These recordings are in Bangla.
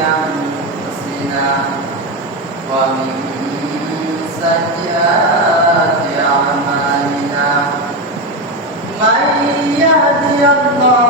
أنفسنا ومن سيئات أعمالنا من يهدي الله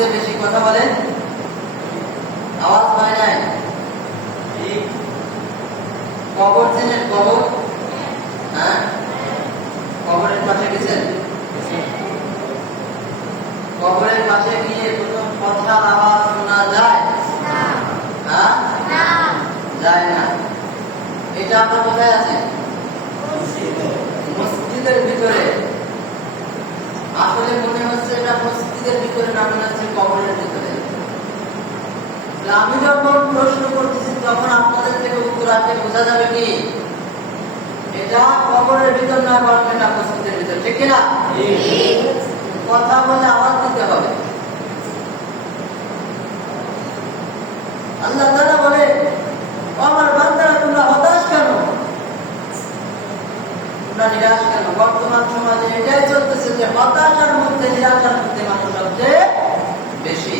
মধ্যে বেশি কথা বলেন আওয়াজ পায় নাই? কবর চেনেন কবর? হ্যাঁ? কবরের পাশে গেছেন? কবরের পাশে গিয়ে কোনো কথার আওয়াজ শোনা যায়? হ্যাঁ? যায় না। এটা আপনার কোথায় আছে? মসজিদের ভিতরে। আসলে মনে হচ্ছে এটা মসজিদের ভিতরে না আমি যখন প্রশ্ন করতেছি তখন আপনাদের থেকে উত্তর আসলে বোঝা যাবে কি? এটা কবরের ভিতর না বরং এটা মসজিদের ভিতর, ঠিক কিনা? কথা বলে আওয়াজ দিতে হবে। আল্লাহ তাআলা বলে আমার বান্দারা, তোমরা হতাশ কেন? তোমরা নিরাশ কেন? বর্তমান সমাজে এটাই চলতেছে যে হতাশার মধ্যে, নিরাশার মধ্যে মানুষ সবচেয়ে বেশি।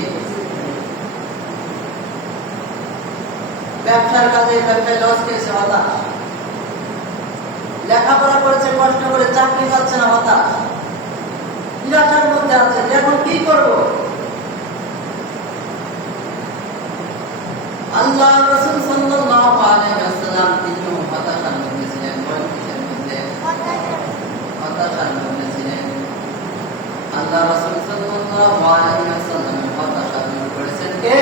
ব্যবসার কাজে ব্যবসায় লস খেয়েছে হতাশ। লেখাপড়া করেছে কষ্ট করে চাকরি পাচ্ছে না হতাশ। নিরাশার মধ্যে আছে এখন কি করব? আল্লাহ রাসূল সাল্লাল্লাহু আলাইহি ওয়াসাল্লাম তিনিও হতাশার মধ্যে ছিলেন। মধ্যে। হতাশার মধ্যে ছিলেন। আল্লাহ রাসূল সাল্লাল্লাহু আলাইহি ওয়াসাল্লাম হতাশা দূর করেছেন কে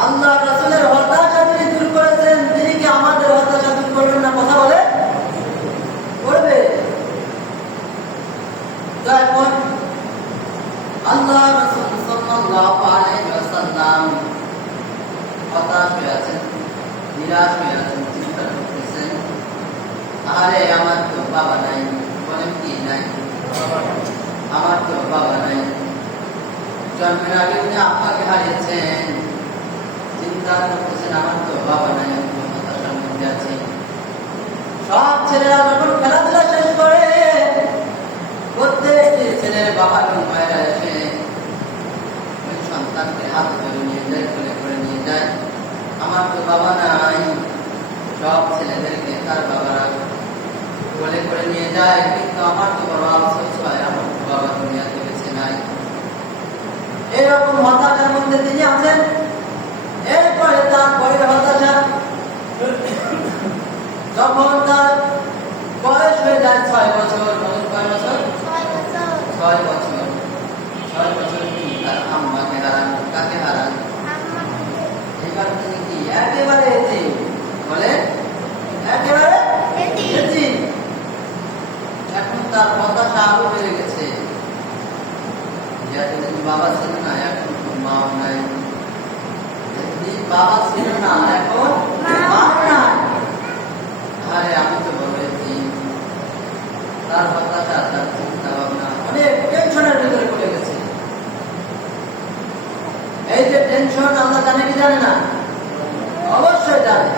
আল্লাহ রাসূলের হতাশা তিনি দূর করেছেন তিনি কি আমাদের হতাশা দূর করবেন না কথা বলে করবে তো এখন আল্লাহ রাসূল সাল্লাল্লাহু আলাইহি ওয়াসাল্লাম হতাশ হয়ে আছেন নিরাশ হয়ে আছেন চিন্তা করতেছেন আরে আমার তো বাবা নাই বলেন কি নাই আমার তো বাবা নাই জন্মের আগে উনি আব্বাকে হারিয়েছেন চিন্তা করতেছেন আমার তো বাবা নাই আমি তো হতাশার মধ্যে আছি সব ছেলেরা যখন খেলাধুলা শেষ করে প্রত্যেকটি ছেলের বাবা এবং মায়েরা এসে ওই সন্তানকে হাত যায় কোলে করে নিয়ে যায় আমার তো বাবা নাই সব ছেলেদেরকে তার বাবারা কোলে করে নিয়ে যায় কিন্তু আমার তো বড় আফসোস হয় আমার বাবা দুনিয়াতে বেঁচে নাই। এরকম হতাশার মধ্যে তিনি আছেন। এরপরে তার পরের হতাশা যখন তার বয়স হয়ে যায় ছয় বছর বয়স কয় বছর। ছয় বছর ছয় বছর তিনি তার আম্মাকে হারান কাকে হারান এবার তিনি কি একেবারে এতিম বলে একেবারে এতিম। এতিম। এখন তার আরও বেড়ে গেছে। বাবা ছিল না, এখন মাও নাই। বাবা ছিল না, এখন এই যে টেনশন, আমরা কি জানি অবশ্যই জানে।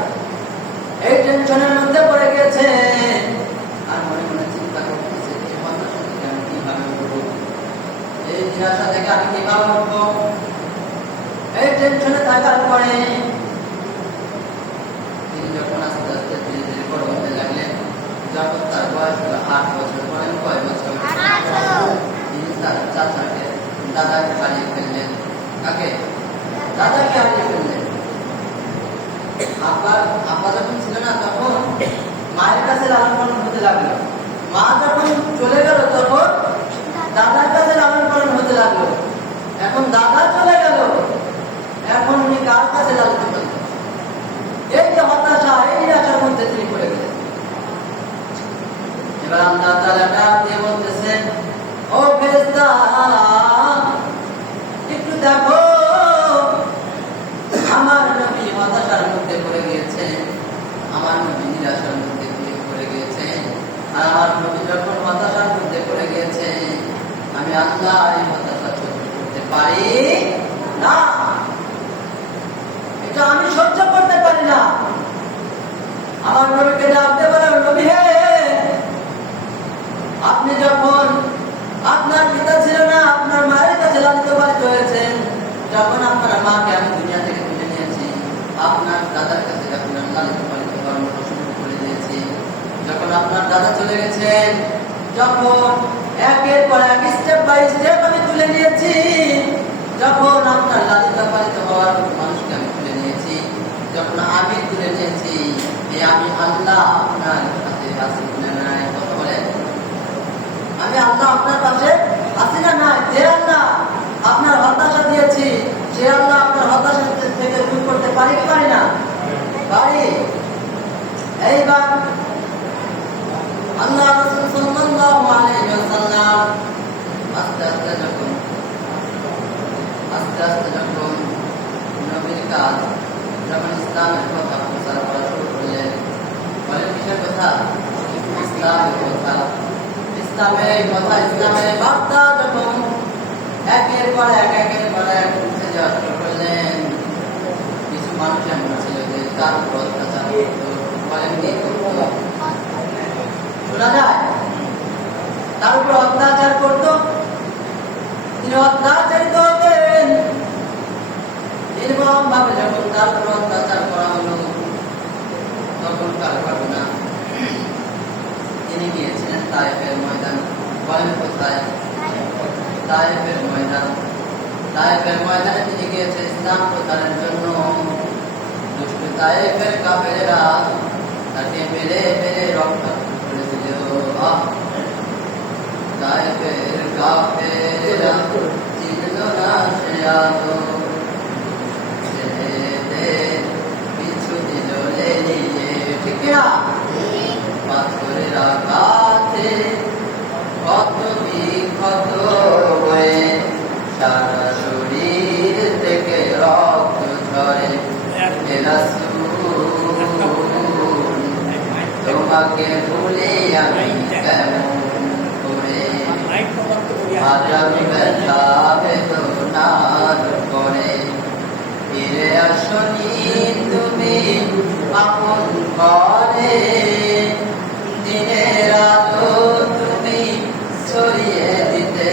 এই টেনশনের মধ্যে পড়ে গেছে আর মনে মনে চিন্তা করতেছে যে হতাশা থেকে আমি কীভাবে উঠবো নিরাশা থেকে আমি কীভাবে উঠবো এই টেনশনে থাকার পরে যখন আস্তে আস্তে ধীরে ধীরে বড় হতে লাগলেন যখন তার বয়স হলো আট বছর। এটা আমি সহ্য করতে পারি না। আমার নবীকে ডাকতে পারেন আপনি যখন আপনার পিতা ছিল না, আপনার মায়ের কাছে লালিত পালিত হয়েছেন, যখন আপনার দাদা চলে গেছেন, যখন একের পর এক স্টেপ বাই স্টেপ আমি তুলে নিয়েছি, যখন আপনার লালিত পালিত হওয়ার মানুষকে আমি তুলে নিয়েছি, যখন আমি তুলে নিয়েছি এই আমি আল্লাহ আপনার কাছে আছি না নাই, কথা বলেন। আমি আল্লাহ আপনার কাছে আছি না নাই, যে আল্লাহ আপনার হতাশা দিয়েছি সে আল্লাহ আপনার হতাশা থেকে দূর করতে পারি কি পারি না? পারি। এইবার আল্লাহ রাসূল সাল্লাল্লাহু আলাইহি ওয়াসাল্লাম আস্তে আস্তে যখন আস্তে আস্তে যখন নবীর কাজ যখন ইসলামের কথা প্রচার করা শুরু করলেন বলেন কিসের কথা ইসলামের কথা ইসলামের কথা ইসলামের বার্তা যখন একের পর এক একের পর এক উঠে যাওয়া শুরু করলেন কিছু মানুষ এমন ছিল যে তার উপর অত্যাচার করতো বলেন কি করতো শোনা যায় তার উপর অত্যাচার করতো। তিনি অত্যাচারিত হতেন। নির্মম ভাবে যখন তার উপর অত্যাচার করা হলো তখনকার ঘটনা তিনি গিয়েছিলেন তাইফের ময়দান। বলেন ময়দান। তাইফের ময়দানে তিনি গিয়েছেন ইসলাম প্রচারের জন্য। দুষ্ট তাইফের কাফেরেরা তাকে মেরে মেরে রক্ত করে দিল আহ! তাইফের কাফেরেরা চিনল না সে আলো ছেলেদের পিছু দিল লেলিয়ে ঠিক না পাথরের আঘাতে কত বিক্ষত হয়ে সারা শরীর থেকে রক্ত ঝরে হে রাসূল, তোমাকে ভুলে আমি কেমন করে আজ আমি ব্যথা বেদনার করে ফিরে আসনি তুমি আপন ঘরে দিনের আলো তুমি ছড়িয়ে দিতে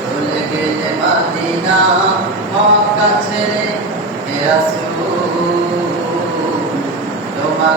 চলে গেলে মাদিনা মক্কা ছেড়ে হে রাসূল,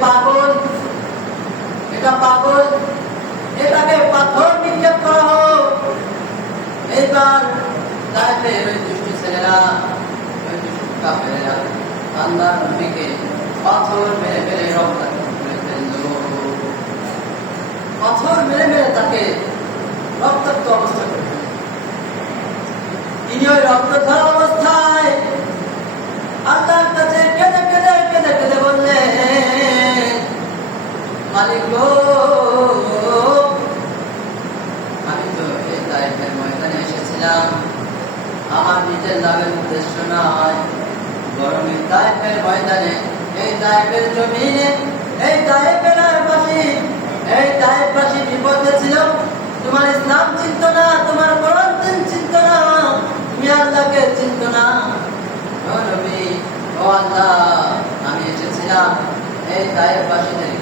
পাগল, এটা পাগল, এটাকে পাথর নিক্ষেপ করা হোক। এইবার আল্লাহ অবস্থা তিনি ওই রক্ত ধরা অবস্থায় আল্লাহর কাছে মালিক গো আমি তো এই তাইফের ময়দানে এসেছিলাম। আমার নিজের লাভের উদ্দেশ্য নয়, বরং এই ময়দানে, এই তাইফের জমিনে, এই তাইফের পাশে এই তাইফবাসী বিপদে ছিল। তোমার ইসলাম চিন্ত না, তোমার কোরআন চিন্ত না, তুমি আল্লাহকে চিন্ত না। ও নবী, ও আল্লাহ, আমি এসেছিলাম এই তাইফবাসীদেরকে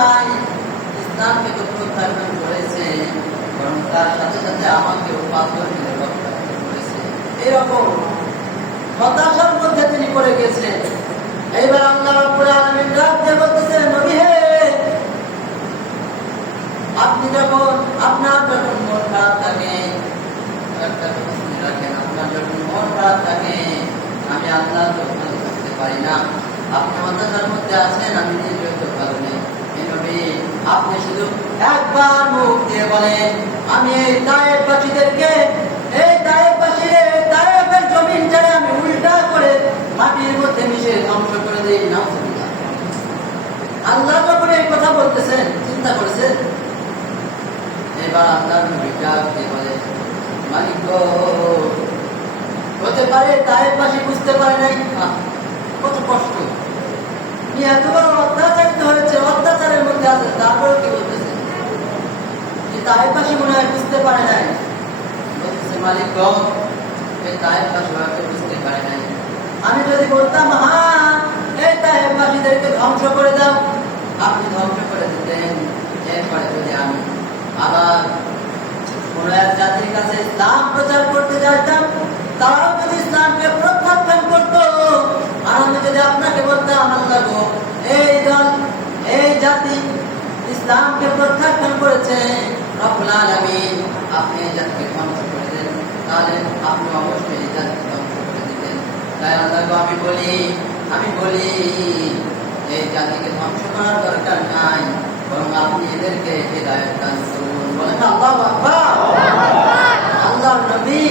বরং তার সাথে সাথে আমাকে এরকম হতাশার মধ্যে তিনি পড়ে গেছেন। এইবার আল্লাহ রাব্বুল আলামিন বলতেছেন, নবী হে, আপনি যখন, আপনার যখন মন খারাপ থাকে আপনার যখন মন খারাপ থাকে, আমি আল্লাহ তো ভালো পারি না। আপনি হতাশার মধ্যে আছেন, আমি নিজে হতে পারি আপনি শুধু একবার মুখ দিয়ে বলেন, আমি এই দায়ের বাসীদেরকে এই দায়ের বাসীর দায়ের জমিনটারে আমি উল্টা করে মাটির মধ্যে মিশে ধ্বংস করে দিই না আল্লাহ যখন এই কথা বলতেছেন, চিন্তা করেছেন? এবার আল্লাহ দিয়ে বলে মালিক হতে পারে দায়ের পাশে বুঝতে পারে নাই? কত কষ্ট। আমি যদি বলতাম দায়ের ধ্বংস করে দাও আপনি ধ্বংস করে দিতেন এরপরে যদি আমি আবার কোন এক জাতির কাছে ইসলাম প্রচার করতে যাইতাম তারাও যদি ইসলামকে প্রত্যাখ্যান করত আর আমি যদি আপনাকে বলতাম আল্লাহ গো, এই দল এই জাতি ইসলামকে প্রত্যাখ্যান করেছে রব্বুল আলামিন। আপনি জাতিকে ধ্বংস করে দেন। তাহলে আপনি অবশ্যই জাতিকে ধ্বংস করে দিতেন তাই আল্লাহ আমি বলি আমি বলি, এই জাতিকে ধ্বংস করার দরকার নাই, বরং আপনি এদেরকে হেদায়ত দান করুন। বলেন, আল্লাহ আল্লাহ নবী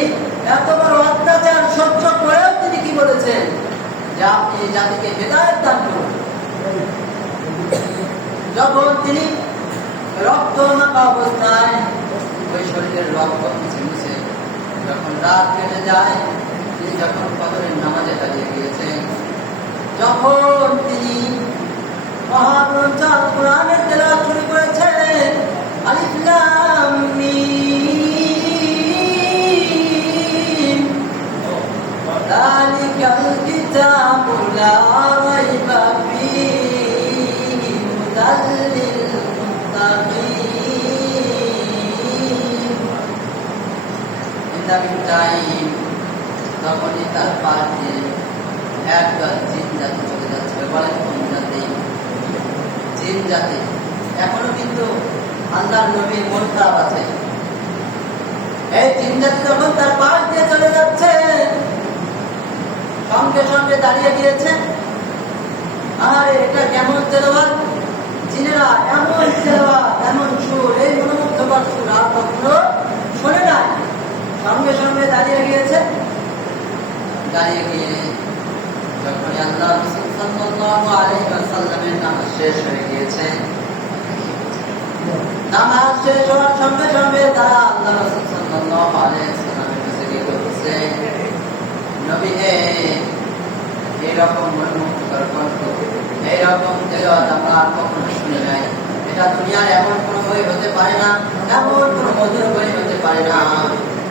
এত বড় অত্যাচার সহ্য করেও তিনি কি বলেছেন? যে আপনি জাতিকে হেদায়ত দান করুন। যখন তিনি রক্ত মাখা অবস্থায় ওই শরীরের রক্ত মুছে মুছে যখন রাত কেটে যায়, তিনি যখন কদরের নামাজে দাঁড়িয়ে গিয়েছেন, যখন তিনি আল কোরআনের তেলাওয়াত শুরু করেছেন, আলিফ লাম মিম। যালিকাল কিতাবু লা রাইবা তখনই তার পাশ দিয়ে এখনও কিন্তু আল্লাহর নবীর খারাপ আছে। সঙ্গে সঙ্গে দাঁড়িয়ে গিয়েছে। আর, এটা কেমন জিনেরা এমন তেলাওয়াত, এমন সুর শোনে নাই। সঙ্গে সঙ্গে দাঁড়িয়ে গিয়েছে। দাঁড়িয়ে গিয়ে যখন আল্লাহ সাল্লাল্লাহু আলাইহি নামাজ শেষ হয়ে গিয়েছে, নামাজ শেষ হওয়ার সঙ্গে সঙ্গে তারা আল্লাহ সাল্লাল্লাহু আলাইহি কাছে গিয়ে বলছে নবী হে এইরকম মনোমুগ্ধকর কণ্ঠ এইরকম আর কখনো নাই। এটা দুনিয়ার এমন কোনো বই হতে পারে না, এমন কোনো মধুর বই হতে পারে না।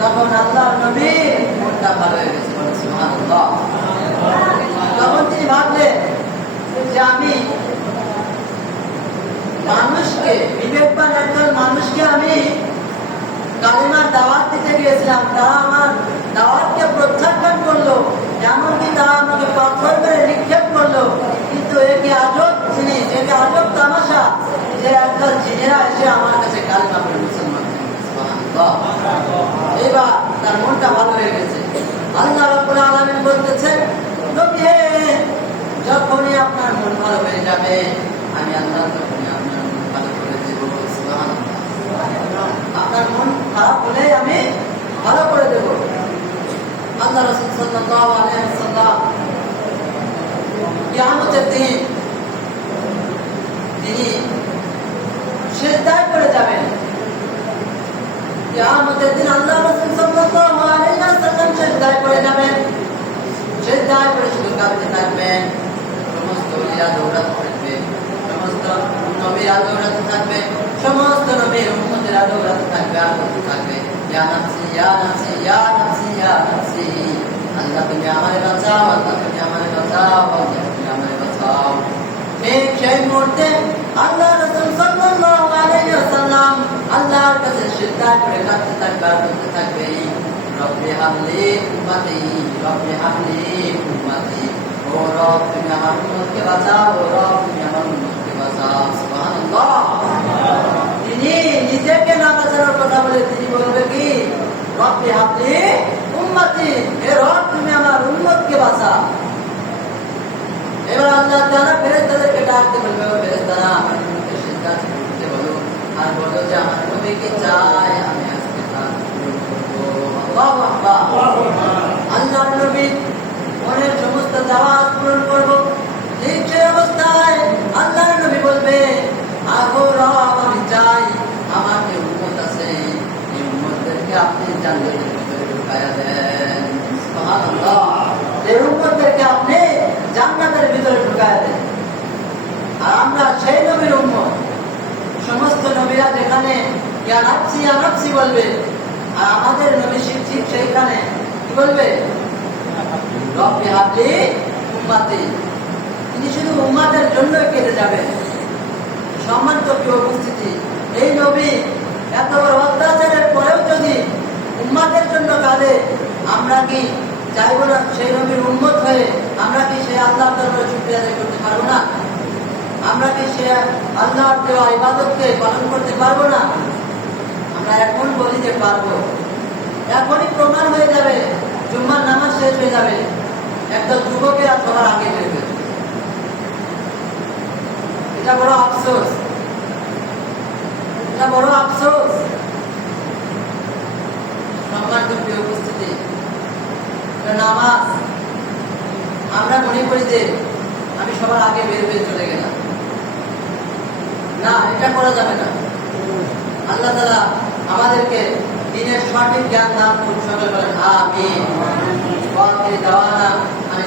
তখন আল্লাহ নবী মনটা ভালো হয়ে গেছে তখন তিনি ভাবলেন যে আমি মানুষকে, বিবেকবান একজন মানুষকে আমি কালিমার দাওয়াত দিতে গিয়েছিলাম। তারা আমার দাওয়াতকে প্রত্যাখ্যান করল, এমনকি তারা আমাকে পাথর মেরে নিক্ষেপ করল। কিন্তু একে আজব জিনিস একে আজব তামাশা যে একদল জিনেরা এসে আমার কাছে কালিমা পড়ে মুসলমান। এবার তার মনটা ভালো হয়ে গেছে। আল্লাহ রাব্বুল আলামিন বলতেছেন যখনই আপনার মন ভালো হয়ে যাবে, আমি আল্লাহ আপনার মন ভালো করে মন খারাপ হলে আমি ভালো করে দেব। আল্লাহ রাসূল সাল্লাল্লাহু আলাইহি ওয়াসাল্লাম কিয়ামতের দিন তিনি সিজদায় করে যাবেন। কিয়ামতের আল্লাহ রাসূল সাল্লাল্লাহু আলাইহি ওয়াসাল্লাম সিজদায় তুমি আমারে বাঁচাও আল্লাহ তুমি আমারে বাঁচাও আল্লাহ আল্লাহ রাসূল সাল্লাল্লাহু আল্লাহর কাছে সিজদা করে কাঁদতে থাকবে আর বলতে থাকবে রব্বি হাবলি উম্মতি রব্বি হাবলি উম্মতি ও রব তুমি আমার উম্মতকে বাঁচাও ও রব তুমি আমার উম্মতকে বাঁচাও সুবহানাল্লাহ তিনি নিজেকে না বাঁচানোর কথা বলে তিনি বলবে কি রব্বি হাবলি উম্মতি হে রব তুমি আমার উম্মতকে বাঁচাও এবার আল্লাহ তাআলা ফেরেশতাদেরকে ডাকতে বলবে ও ফেরেশতারা আমার উম্মতের সিজদা করতে বলো আর আমি আজকে আল্লাহু নবী সমস্ত দাওয়াত পূরণ করব ঠিক অবস্থায় আল্লাহ নবী বলবে, আগো রব আমি চাই আমার যে উম্মত আছে এই উম্মতদেরকে আপনি জান্নাতের ভিতরে ঢুকায়া দেন সুবহানাল্লাহ এই উম্মতদেরকে আপনি জান্নাতের ভিতরে ঢুকায়া দেন আর আমরা সেই নবীর উম্মত সমস্ত নবীরা যেখানে ইয়া নাফসি ইয়া নাফসি বলবে আর আমাদের নবী ঠিক সেইখানে কি বলবে রব্বি হাবলি উম্মাতি তিনি শুধু উম্মাদের জন্য কেঁদে যাবেন সম্মানিত প্রিয় উপস্থিতি এই নবী এত বড় অত্যাচারের পরেও যদি উম্মাদের জন্য কাঁদে আমরা কি চাইব না সেই নবীর উন্মত হয়ে আমরা কি সেই আল্লাহ দরবারে শুক্রিয়া আদায় করতে পারব না আমরা কি সে আল্লাহর দেওয়া ইবাদতকে পালন করতে পারব না, আমরা এখন বলি যে পারব। এখনই প্রমাণ হয়ে যাবে, জুম্মার নামাজ শেষ হয়ে যাবে, একদল যুবকেরা সবার আগে বেরবে এটা বড় আফসোস। এটা বড় আফসোস। সম্মানিত প্রিয় উপস্থিতি নামাজ। আমরা মনে করি যে আমি সবার আগে বের হয়ে চলে গেলাম। না, এটা করা যাবে না। আল্লাহ তালা আমাদেরকে দিনের সঠিক জ্ঞান দান করুন, সকলে বলেন আমি দেওয়া দাওয়ানা আমি